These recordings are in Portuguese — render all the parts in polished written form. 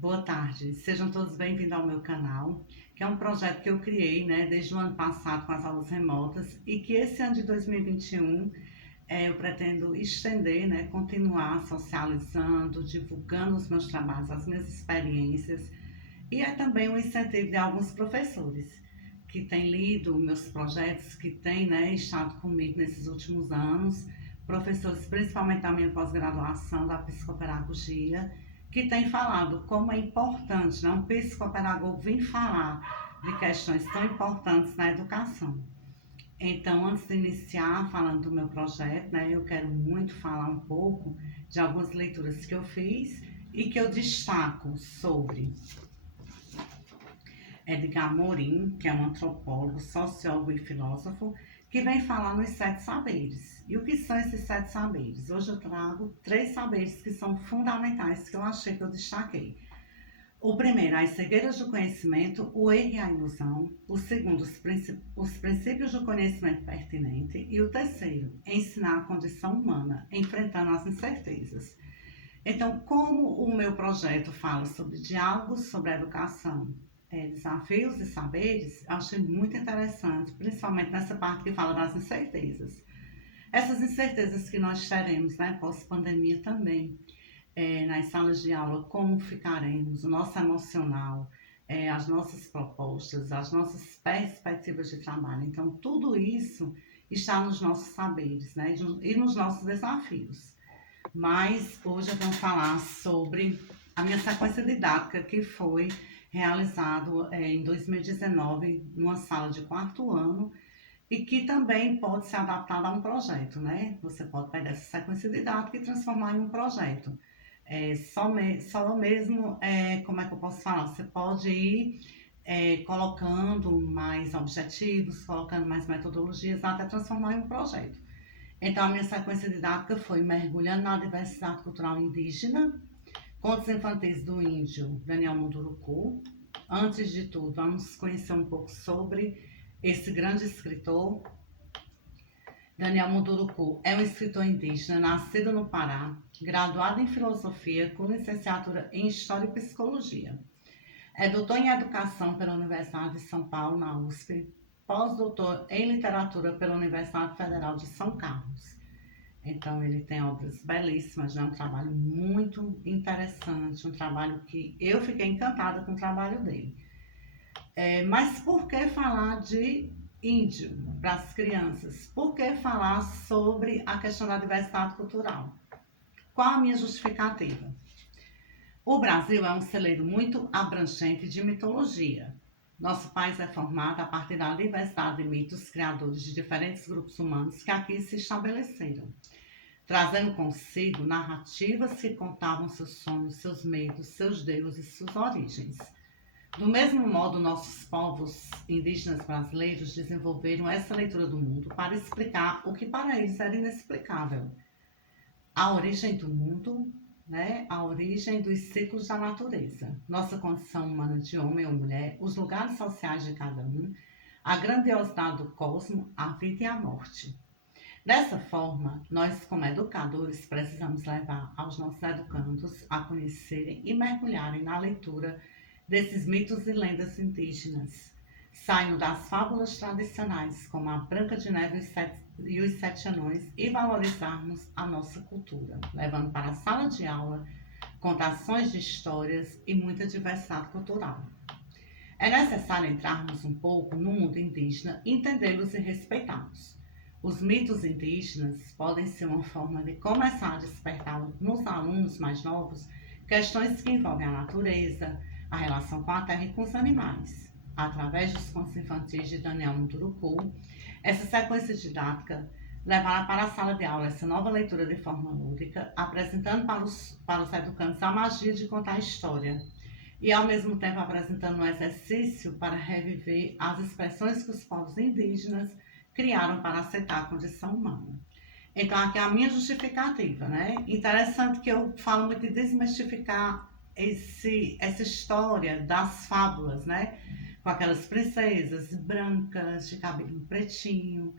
Boa tarde, sejam todos bem-vindos ao meu canal, que é um projeto que eu criei, desde o ano passado com as aulas remotas e que esse ano de 2021 eu pretendo estender, continuar socializando, divulgando os meus trabalhos, as minhas experiências e é também um incentivo de alguns professores que têm lido meus projetos, que têm, estado comigo nesses últimos anos, professores principalmente da minha pós-graduação da psicopedagogia, que têm falado como é importante, um psicopedagogo vir falar de questões tão importantes na educação. Então, antes de iniciar falando do meu projeto, eu quero muito falar um pouco de algumas leituras que eu fiz e que eu destaco sobre Edgar Morin, que é um antropólogo, sociólogo e filósofo, que vem falar nos 7 saberes. E o que são esses 7 saberes? Hoje eu trago 3 saberes que são fundamentais, que eu achei que eu destaquei. O primeiro, as cegueiras do conhecimento, o erro e a ilusão. O segundo, os princípios do conhecimento pertinente. E o terceiro, ensinar a condição humana, enfrentando as incertezas. Então, como o meu projeto fala sobre diálogos sobre a educação, desafios e saberes, eu achei muito interessante, principalmente nessa parte que fala das incertezas. Essas incertezas que nós teremos, pós-pandemia também, nas salas de aula, como ficaremos, o nosso emocional, as nossas propostas, as nossas perspectivas de trabalho. Então, tudo isso está nos nossos saberes, e nos nossos desafios. Mas hoje eu vou falar sobre a minha sequência didática que foi realizado em 2019 numa sala de 4º e que também pode ser adaptada a um projeto, Você pode pegar essa sequência didática e transformar em um projeto. Só mesmo, como é que eu posso falar? Você pode ir colocando mais objetivos, colocando mais metodologias, até transformar em um projeto. Então, a minha sequência didática foi mergulhando na diversidade cultural indígena, contos infantis do índio Daniel Munduruku. Antes de tudo, vamos conhecer um pouco sobre esse grande escritor. Daniel Munduruku é um escritor indígena, nascido no Pará, graduado em filosofia com licenciatura em História e Psicologia. É doutor em Educação pela Universidade de São Paulo, na USP, pós-doutor em Literatura pela Universidade Federal de São Carlos. Então, ele tem obras belíssimas, um trabalho muito interessante, um trabalho que eu fiquei encantada com o trabalho dele. Mas por que falar de índio para as crianças? Por que falar sobre a questão da diversidade cultural? Qual a minha justificativa? O Brasil é um celeiro muito abrangente de mitologia. Nosso país é formado a partir da diversidade de mitos criadores de diferentes grupos humanos que aqui se estabeleceram, trazendo consigo narrativas que contavam seus sonhos, seus medos, seus deuses e suas origens. Do mesmo modo, nossos povos indígenas brasileiros desenvolveram essa leitura do mundo para explicar o que para eles era inexplicável. A origem do mundo, a origem dos ciclos da natureza, nossa condição humana de homem ou mulher, os lugares sociais de cada um, a grandiosidade do cosmos, a vida e a morte. Dessa forma, nós como educadores precisamos levar aos nossos educandos a conhecerem e mergulharem na leitura desses mitos e lendas indígenas, saindo das fábulas tradicionais como a Branca de Neve e os Sete Anões e valorizarmos a nossa cultura, levando para a sala de aula contações de histórias e muita diversidade cultural. É necessário entrarmos um pouco no mundo indígena, entendê-los e respeitá-los. Os mitos indígenas podem ser uma forma de começar a despertar nos alunos mais novos questões que envolvem a natureza, a relação com a terra e com os animais. Através dos contos infantis de Daniel Munduruku, essa sequência didática levará para a sala de aula essa nova leitura de forma lúdica, apresentando para os educandos a magia de contar a história e, ao mesmo tempo, apresentando um exercício para reviver as expressões que os povos indígenas criaram para aceitar a condição humana. Então, aqui é a minha justificativa, Interessante que eu falo muito de desmistificar essa história das fábulas, Com aquelas princesas brancas, de cabelo pretinho,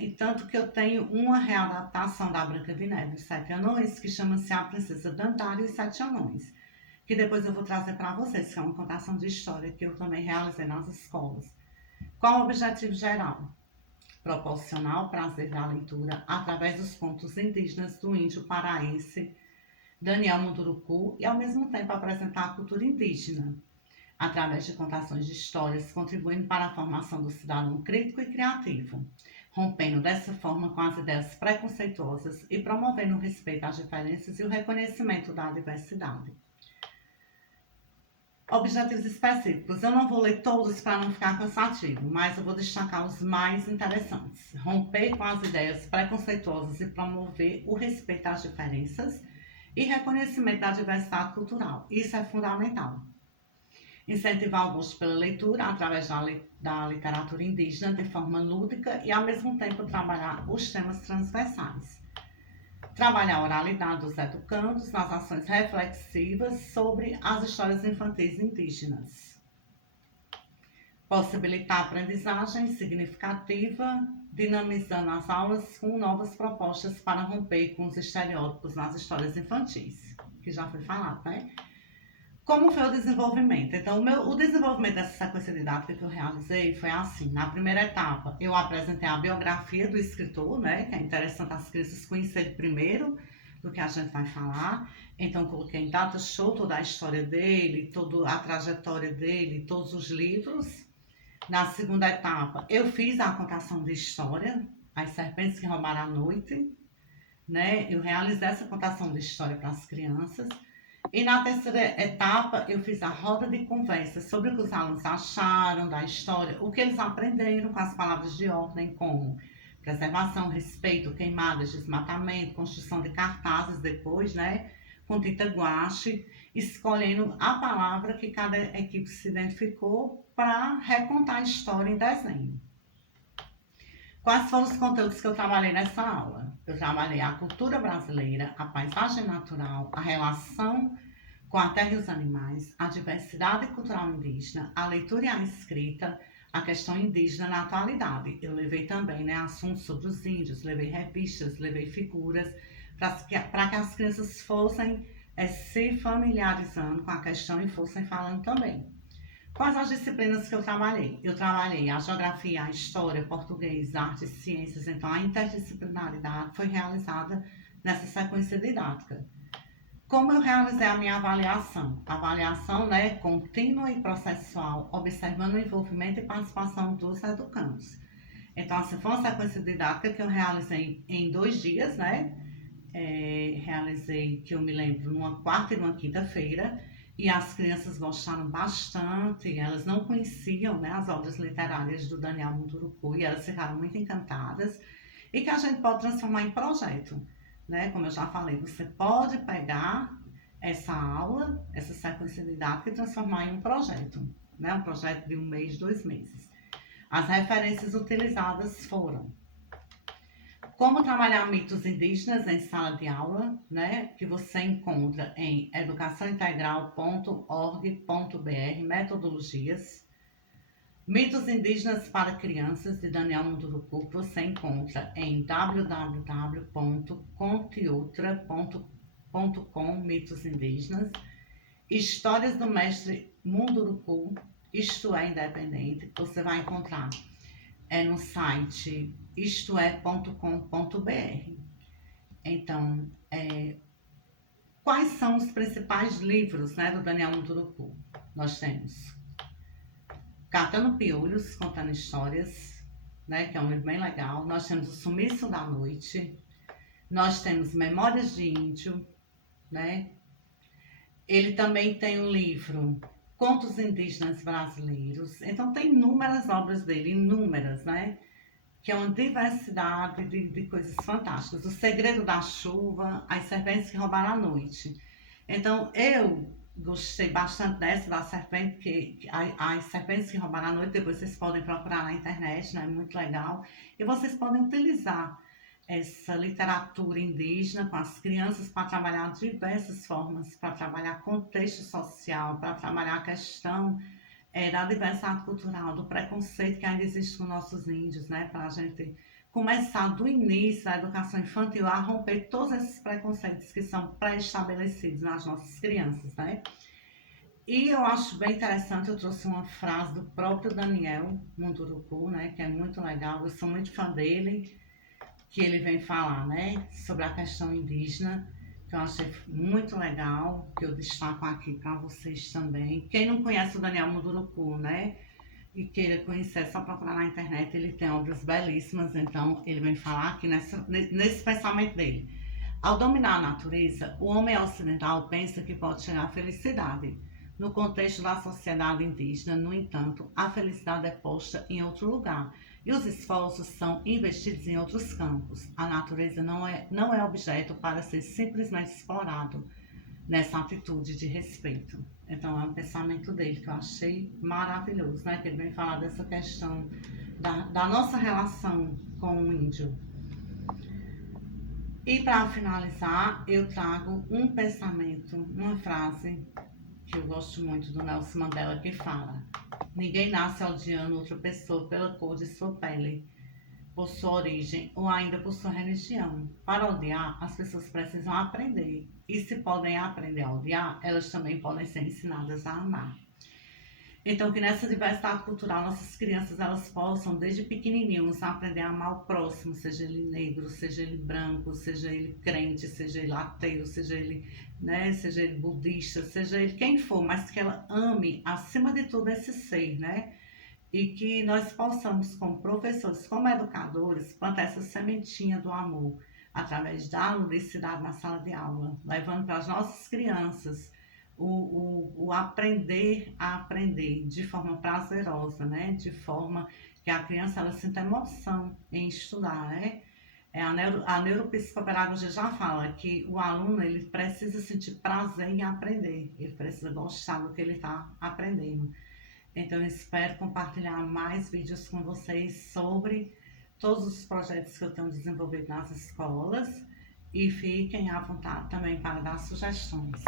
E tanto que eu tenho uma readaptação da Branca de Neve e os Sete Anões, que chama-se A Princesa Dandara e os Sete Anões. que depois eu vou trazer para vocês, que é uma contação de história que eu também realizei nas escolas. Qual o objetivo geral? Proporcionar o prazer da leitura através dos contos indígenas do índio paraense Daniel Munduruku e, ao mesmo tempo, apresentar a cultura indígena, através de contações de histórias, contribuindo para a formação do cidadão crítico e criativo, rompendo dessa forma com as ideias preconceituosas e promovendo o respeito às diferenças e o reconhecimento da diversidade. Objetivos específicos. Eu não vou ler todos para não ficar cansativo, mas eu vou destacar os mais interessantes. Romper com as ideias preconceituosas e promover o respeito às diferenças e reconhecimento da diversidade cultural. Isso é fundamental. Incentivar o gosto pela leitura através da literatura indígena de forma lúdica e, ao mesmo tempo, trabalhar os temas transversais. Trabalhar a oralidade dos educandos nas ações reflexivas sobre as histórias infantis indígenas. Possibilitar a aprendizagem significativa, dinamizando as aulas com novas propostas para romper com os estereótipos nas histórias infantis, que já foi falado, né? Como foi o desenvolvimento? Então, o desenvolvimento dessa sequência didática que eu realizei foi assim. Na primeira etapa, eu apresentei a biografia do escritor, né? Que é interessante as crianças conhecerem primeiro do que a gente vai falar. Então, coloquei em data show toda a história dele, toda a trajetória dele, todos os livros. Na segunda etapa, eu fiz a contação de história, As Serpentes que Roubaram a Noite, né? Eu realizei essa contação de história para as crianças. E na terceira etapa, eu fiz a roda de conversa sobre o que os alunos acharam da história, o que eles aprenderam com as palavras de ordem, como preservação, respeito, queimadas, desmatamento, construção de cartazes depois, né, com tinta guache, escolhendo a palavra que cada equipe se identificou para recontar a história em desenho. Quais foram os conteúdos que eu trabalhei nessa aula? Eu trabalhei a cultura brasileira, a paisagem natural, a relação com a terra e os animais, a diversidade cultural indígena, a leitura e a escrita, a questão indígena na atualidade. Eu levei também, né, assuntos sobre os índios, levei revistas, levei figuras, para que as crianças fossem se familiarizando com a questão e fossem falando também. Quais as disciplinas que eu trabalhei? Eu trabalhei a geografia, a história, português, artes, ciências, então a interdisciplinaridade foi realizada nessa sequência didática. Como eu realizei a minha avaliação? Avaliação, né, contínua e processual, observando o envolvimento e participação dos educandos. Então, assim, foi uma sequência didática que eu realizei em 2 dias, né? Realizei, que eu me lembro, numa quarta e numa quinta-feira, e as crianças gostaram bastante, elas não conheciam, né, as obras literárias do Daniel Munduruku, e elas ficaram muito encantadas, e que a gente pode transformar em projeto, né? Como eu já falei, você pode pegar essa aula, essa sequência didática e transformar em um projeto, né? Um projeto de 1 mês, 2 meses. As referências utilizadas foram como trabalhar mitos indígenas em sala de aula, né? Que você encontra em educaçãointegral.org.br, metodologias. Mitos indígenas para crianças, de Daniel Munduruku, que você encontra em www.conteoutra.com, mitos indígenas. Histórias do mestre Munduruku, isto é independente, que você vai encontrar no site istoé.com.br. Então, quais são os principais livros, né, do Daniel Munduruku? Nós temos Catando Piolhos, contando histórias, né, que é um livro bem legal. Nós temos O Sumiço da Noite. Nós temos Memórias de Índio, né? Ele também tem um livro Contos Indígenas Brasileiros. Então tem inúmeras obras dele, inúmeras, né? Que é uma diversidade de coisas fantásticas. O Segredo da Chuva, As Serpentes que Roubaram a Noite. Então, eu gostei bastante dessa, da serpente, as serpentes que roubaram a noite, depois vocês podem procurar na internet, né? É muito legal. E vocês podem utilizar essa literatura indígena com as crianças para trabalhar de diversas formas, para trabalhar contexto social, para trabalhar a questão da diversidade cultural, do preconceito que ainda existe com nossos índios, né? Para a gente começar do início da educação infantil a romper todos esses preconceitos que são pré-estabelecidos nas nossas crianças, né? E eu acho bem interessante, eu trouxe uma frase do próprio Daniel Munduruku, né, que é muito legal, eu sou muito fã dele, que ele vem falar, né, sobre a questão indígena, que eu achei muito legal, que eu destaco aqui para vocês também. Quem não conhece o Daniel Munduruku, né, e queira conhecer, é só procurar na internet, ele tem obras belíssimas, então ele vem falar aqui nesse pensamento dele. Ao dominar a natureza, o homem ocidental pensa que pode chegar à felicidade. No contexto da sociedade indígena, no entanto, a felicidade é posta em outro lugar e os esforços são investidos em outros campos. A natureza não é objeto para ser simplesmente explorado nessa atitude de respeito. Então, é um pensamento dele que eu achei maravilhoso, né? Que ele vem falar dessa questão da nossa relação com o índio. E para finalizar, eu trago um pensamento, uma frase que eu gosto muito do Nelson Mandela, que fala: ninguém nasce odiando outra pessoa pela cor de sua pele, por sua origem ou ainda por sua religião. Para odiar, as pessoas precisam aprender. E se podem aprender a odiar, elas também podem ser ensinadas a amar. Então, que nessa diversidade cultural, nossas crianças elas possam, desde pequenininhos, aprender a amar o próximo, seja ele negro, seja ele branco, seja ele crente, seja ele ateu, seja ele, né, seja ele budista, seja ele quem for, mas que ela ame, acima de tudo, esse ser, né? E que nós possamos, como professores, como educadores, plantar essa sementinha do amor através da ludicidade na sala de aula, levando para as nossas crianças o aprender a aprender de forma prazerosa, né? De forma que a criança ela sinta emoção em estudar, né? A neuropsicopedagogia já fala que o aluno ele precisa sentir prazer em aprender, ele precisa gostar do que ele está aprendendo. Então, eu espero compartilhar mais vídeos com vocês sobre todos os projetos que eu tenho desenvolvido nas escolas e fiquem à vontade também para dar sugestões.